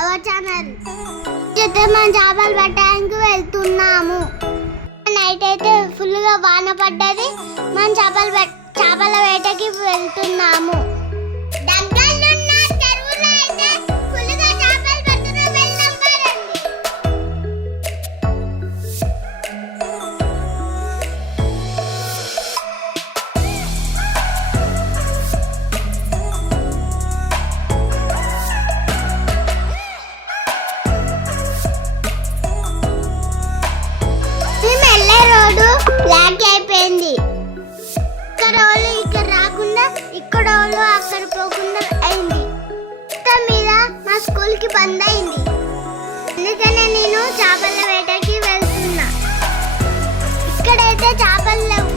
Our channel. చిత్రం మనం చేపలు పట్టడానికి వెళ్తున్నాము. నైట్ అయితే ఫుల్గా వాన పడ్డది. మనం చేపలు చేపల వేటకి వెళ్తున్నాము. అయిపోయింది. ఇక్కడ వాళ్ళు ఇక్కడ రాకుండా ఇక్కడ వాళ్ళు అక్కడ పోకుండా అయింది. మొత్తం మీద మా స్కూల్కి బంద్ అయింది. అందుకనే నేను చేపల వేటకి వెళ్తున్నా. ఇక్కడైతే చేపలు లేవు.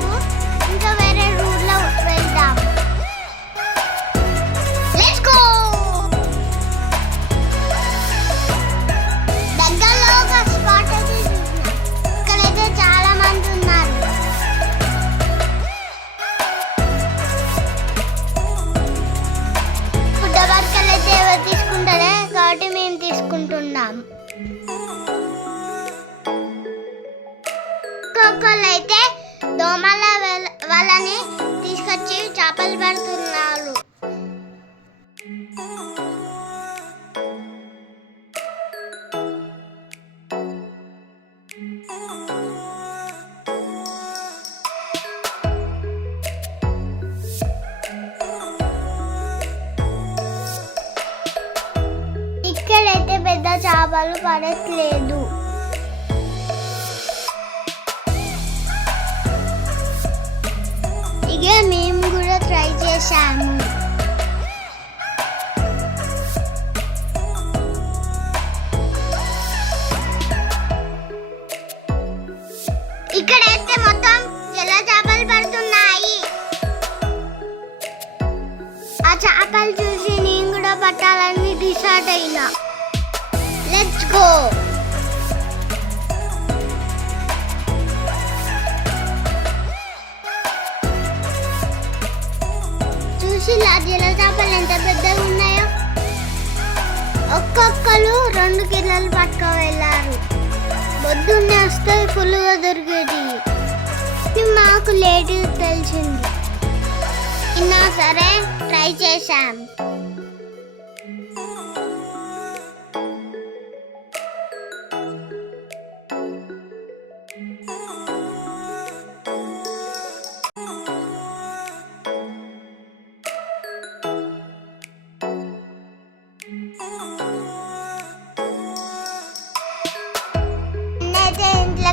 చేపలు పడట్లేదు. ఇక మేము కూడా ట్రై చేశాము. ఇక్కడైతే మొత్తం ఎలా చేపలు లెట్స్ గో చూసి చేపలు ఎంత పెద్దగా ఉన్నాయో? ఒక్కొక్కరు రెండు కిలోలు పట్టుకు వెళ్ళారు పొద్దున్నే వస్తే ఫుల్గా దొరికేది. ఇది మాకు లేటు తెలిసింది. అయినా సరే ట్రై చేశాం.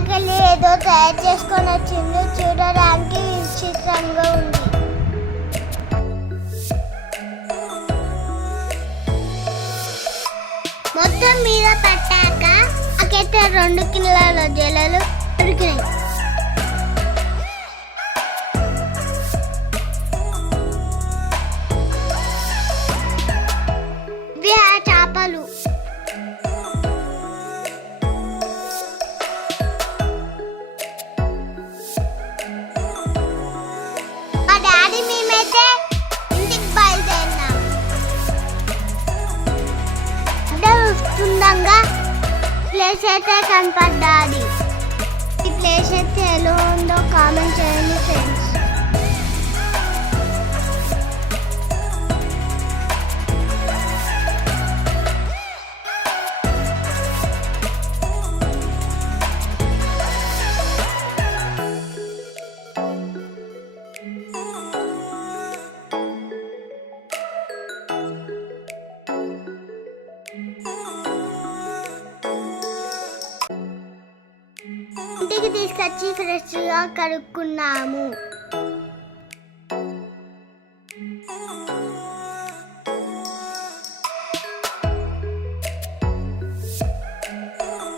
అయితే ఏదో తయారు చేసుకొని వచ్చింది. చూడడానికి విచిత్రంగా ఉంది. మొత్తం మీద పట్టాక అక్కడ రెండు కిలోల జలలు దొరికినాయి అంటే ప్లేస్ అయితే కనపడ్డాది. ఈ ప్లేస్ అయితే ఎలా ఉందో కామెంట్ చేయండి. ఇంటికి తీసుకొచ్చి ఫ్రెష్గా కడుక్కున్నాము.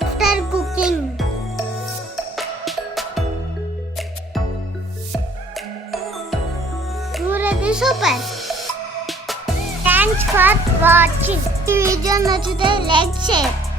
After cooking. కూరది super. Thanks for watching ఈ వీడియో నచ్చితే లైక్ చేయండి.